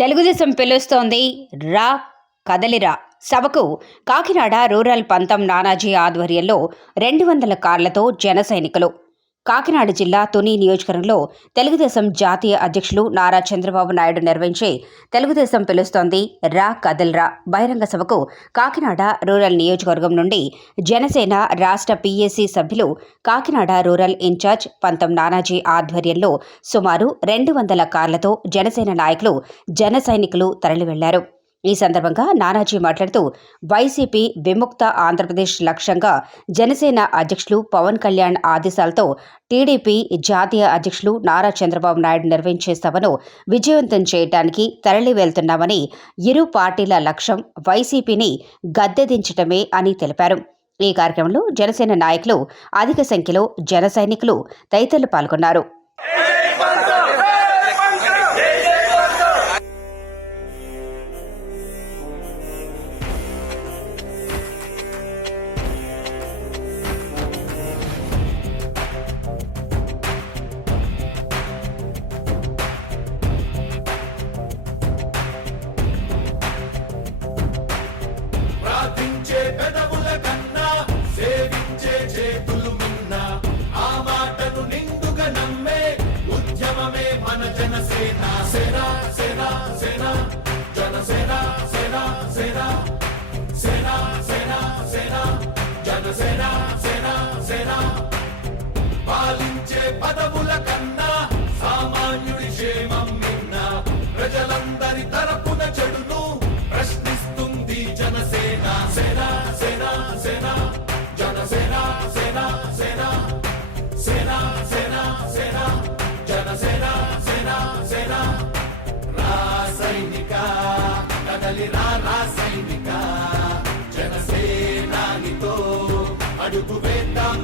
తెలుగుదేశం పిలుస్తోంది రా కదలిరా సభకు కాకినాడ రూరల్ పంతం నానాజీ ఆధ్వర్యంలో 200 కార్లతో జన సైనికులు. కాకినాడ జిల్లా తుని నియోజకవర్గంలో తెలుగుదేశం జాతీయ అధ్యక్షులు నారా చంద్రబాబు నాయుడు నిర్వహించే తెలుగుదేశం పిలుస్తోంది రా కదలిరా బహిరంగ సభకు కాకినాడ రూరల్ నియోజకవర్గం నుండి జనసేన రాష్ట్ర పీఏసీ సభ్యులు కాకినాడ రూరల్ ఇన్ఛార్జ్ పంతం నానాజీ ఆధ్వర్యంలో సుమారు 200 కార్లతో జనసేన నాయకులు జన సైనికులు తరలివెళ్లారు. ఈ సందర్భంగా నానాజీ మాట్లాడుతూ వైసీపీ విముక్త ఆంధ్రప్రదేశ్ లక్ష్యంగా జనసేన అధ్యక్షులు పవన్ కళ్యాణ్ ఆదేశాలతో టీడీపీ జాతీయ అధ్యక్షులు నారా చంద్రబాబు నాయుడు నిర్వహించే సభను విజయవంతం చేయడానికి తరలి వెళ్తున్నామని, ఇరు పార్టీల లక్ష్యం వైసీపీని గద్దెదించటమే అని తెలిపారు. ఈ కార్యక్రమంలో జనసేన నాయకులు, అధిక సంఖ్యలో జన సైనికులు తదితరులు పాల్గొన్నారు. ప్రార్థించే పెదవుల కన్నా సేవించే చేతులు మిన్న, ఆ మాటను నిండుగా నమ్మే ఉద్యమమే మన జనసేన. సేన సేన సేన జనసేన సేన సేన సేన సేన సేన జనసేన సేన సేన. పాలించే పదవుల కన్నా సామాన్యుడి క్షేమం మిన్న, ప్రజలందరి తరపున చెడును ప్రశ్నిస్తుంది జనసేన. సేన సేన సేన జనసేన సేన సేన సేన సేన సేన జనసేన సేన సేన. రాసైనిక కదలిరా రాసైనిక, జనసేనానితో అడుగు వేద్దాం.